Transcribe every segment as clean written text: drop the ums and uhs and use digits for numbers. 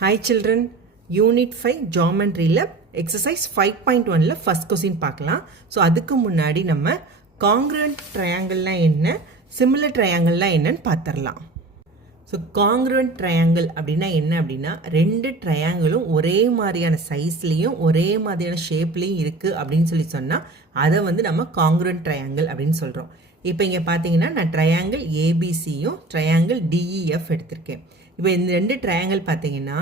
Hi children, Unit 5 Geometry Lab Exercise 5.1ல first question பார்க்கலாம். So அதுக்கு முன்னாடி நம்ம congruent triangleனா என்ன, similar triangleனா என்னன்னு பார்த்துடலாம். ஸோ congruent triangle அப்படின்னா என்ன அப்படின்னா ரெண்டு ட்ரையாங்கிளும் ஒரே மாதிரியான சைஸ்லேயும் ஒரே மாதிரியான ஷேப்லேயும் இருக்குது அப்படின்னு சொன்னால் அதை வந்து நம்ம congruent triangle அப்படின்னு சொல்கிறோம். இப்போ இங்கே பார்த்தீங்கன்னா நான் ட்ரையாங்கிள் ஏபிசியும் ட்ரையாங்கிள் டிஇஎஃப் எடுத்திருக்கேன். இப்போ இந்த ரெண்டு ட்ரையாங்கிள் பார்த்தீங்கன்னா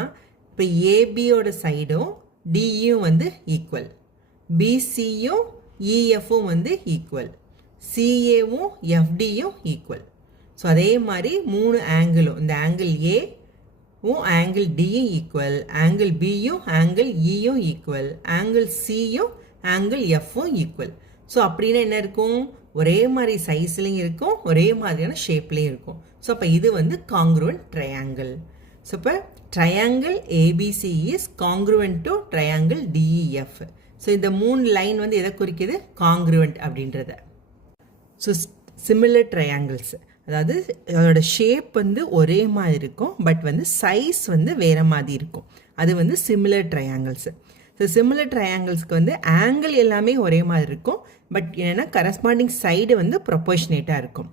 இப்போ ஏபியோட சைடும் டியும் வந்து ஈக்குவல், பிசியும் இஎஃப்பும் வந்து ஈக்குவல், சிஏவும் எஃப்டியும் ஈக்குவல். ஸோ அதே மாதிரி மூணு ஆங்கிளும் இந்த ஆங்கிள் ஏவும் ஆங்கிள் டியும் ஈக்குவல், ஆங்கிள் பியும் ஆங்கிள் இயும் ஈக்குவல், ஆங்கிள் சியும் ஆங்கிள் எஃப்பும் ஈக்குவல். ஸோ அப்படின்னா என்ன இருக்கும், ஒரே மாதிரி சைஸ்லையும் இருக்கும் ஒரே மாதிரியான ஷேப்லேயும் இருக்கும். ஸோ அப்போ இது வந்து காங்க்ருவன்ட் ட்ரையாங்கிள். ஸோ இப்போ triangle ABC is congruent to triangle DEF. So இந்த மூணு லைன் வந்து எதை குறிக்குது, காங்க்ருவன்ட் அப்படின்றத. ஸோ சிமிலர் ட்ரையாங்கிள்ஸ், அதாவது அதோட ஷேப் வந்து ஒரே மாதிரி இருக்கும் பட் வந்து சைஸ் வந்து வேறு மாதிரி இருக்கும், அது வந்து சிமிலர் ட்ரையாங்கிள்ஸ். ஸோ சிமிலர் ட்ரையாங்கிள்ஸ்க்கு வந்து ஆங்கிள் எல்லாமே ஒரே மாதிரி இருக்கும் பட் என்னென்னா கரஸ்பாண்டிங் சைடு வந்து ப்ரொபோர்ஷனேட்டாக இருக்கும்.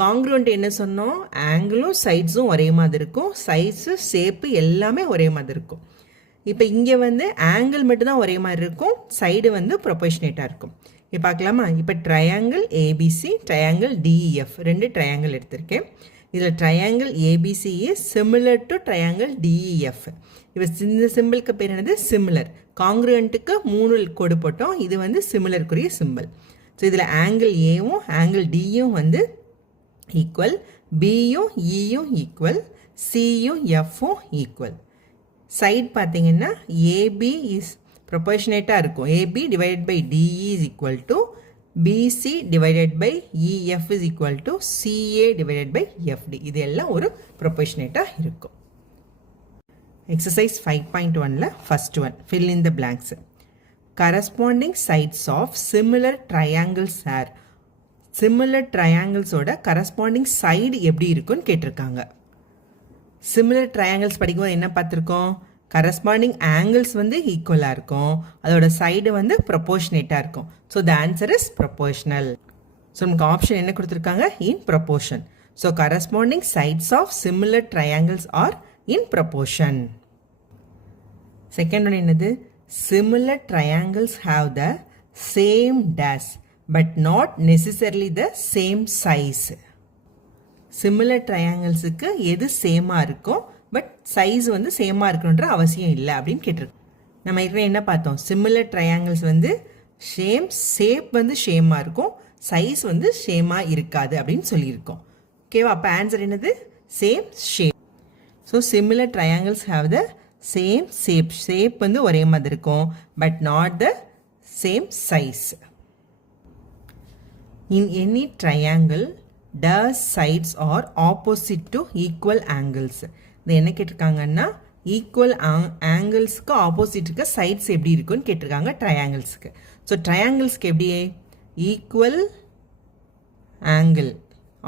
காங்க்ருவன்ட் என்ன சொன்னோம், ஆங்கிளும் சைட்ஸும் ஒரே மாதிரி இருக்கும், சைஸு ஷேப்பு எல்லாமே ஒரே மாதிரி இருக்கும். இப்போ இங்கே வந்து ஆங்கிள் மட்டும்தான் ஒரே மாதிரி இருக்கும், சைடு வந்து ப்ரொபோர்ஷனேட்டாக இருக்கும். இப்போ பார்க்கலாமா, இப்போ ட்ரையாங்கிள் ஏபிசி ட்ரையாங்கிள் டிஇஎஃப் ரெண்டு ட்ரையாங்கிள் எடுத்திருக்கேன். இதில் triangle ABC is similar to triangle DEF. இப்போ இந்த சிம்பிளுக்கு பேர் என்னது, சிமிலர். காங்க்ருவன்ட்டுக்கு 3 கோடு போட்டோம், இது வந்து சிமிலருக்குரிய சிம்பிள். ஸோ இதில் ஆங்கிள் ஏவும் ஆங்கிள் டியும் வந்து ஈக்குவல், பியும் இயும் ஈக்குவல், சியும் எஃப்பும் ஈக்குவல். சைட் பார்த்தீங்கன்னா ஏபி இஸ் ப்ரொபோர்ஷனேட்டாக இருக்கும், AB divided by DE is equal to BC divided by EF is equal to CA divided by FD. இது எல்லாம் ஒரு ப்ரொபோர்ஷனேட்டாக இருக்கும். Exercise 5.1ல first one, fill in the blanks. Corresponding sides of similar triangles are. Similar triangles ஓட corresponding side எப்படி இருக்குன்னு கேட்டிருக்காங்க. Similar triangles படிக்கும்போது என்ன பார்த்துருக்கோம், corresponding angles வந்து ஈக்குவலாக இருக்கும், அதோட சைடு வந்து ப்ரொபோர்ஷனேட்டாக இருக்கும். So the answer is proportional. So நமக்கு ஆப்ஷன் என்ன கொடுத்துருக்காங்க, in proportion. So corresponding sides of similar triangles are in proportion. Second one என்னது, similar triangles have the same dash but not necessarily the same size. Similar trianglesக்கு எது சேமாக இருக்கும் but size வந்து சேமாக இருக்கணுன்ற அவசியம் இல்லை அப்படின்னு கேட்டிருக்கோம். நம்ம ஏற்கனவே என்ன பார்த்தோம், சிமிலர் ட்ரையாங்கிள்ஸ் வந்து ஷேப் வந்து ஷேமாக இருக்கும், சைஸ் வந்து ஷேமாக இருக்காது அப்படின்னு சொல்லியிருக்கோம். ஓகேவா, அப்போ ஆன்சர் என்னது, same shape. So similar triangles have the same shape வந்து ஒரே மாதிரி இருக்கும் but not the same size. In any triangle the sides are opposite to equal angles. இது என்ன கேட்டிருக்காங்கன்னா ஈக்குவல் ஆங்கிள்ஸ்க்கு ஆப்போசிட் இருக்க சைட்ஸ் எப்படி இருக்குன்னு கேட்டிருக்காங்க ட்ரையாங்கிள்ஸ்க்கு. ஸோ ட்ரையாங்கிள்ஸ்க்கு எப்படி, equal angle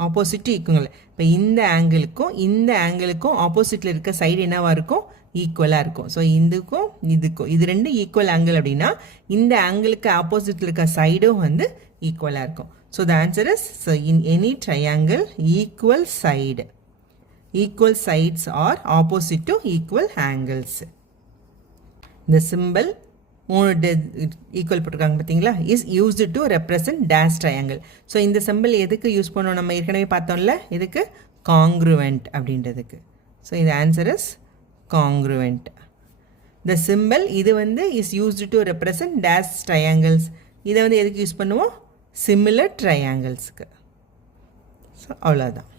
opposite to equal. இப்போ இந்த ஆங்கிளுக்கும் ஆப்போசிட்டில் இருக்க சைடு என்னவாக இருக்கும், ஈக்குவலாக இருக்கும். ஸோ இதுக்கும் இது ரெண்டு ஈக்குவல் ஆங்கிள் அப்படின்னா இந்த ஆங்கிளுக்கு ஆப்போசிட்டில் இருக்க சைடும் வந்து ஈக்குவலாக இருக்கும். So the answer is, so in any triangle equal sides are opposite to equal angles. The symbol equal போட்டிருக்காங்க பார்த்தீங்களா, is used to represent dash triangle. So இந்த சிம்பிள் எதுக்கு யூஸ் பண்ணோம், நம்ம ஏற்கனவே பார்த்தோம்ல, இதுக்கு காங்க்ருவன்ட் அப்படின்றதுக்கு. ஸோ இந்த answer is congruent. The simple இது வந்து is used to represent dash triangles, இதை வந்து எதுக்கு யூஸ் பண்ணுவோம், சிமிலர் ட்ரையாங்கிள்ஸ்க்கு. ஸோ அவ்வளோதான்.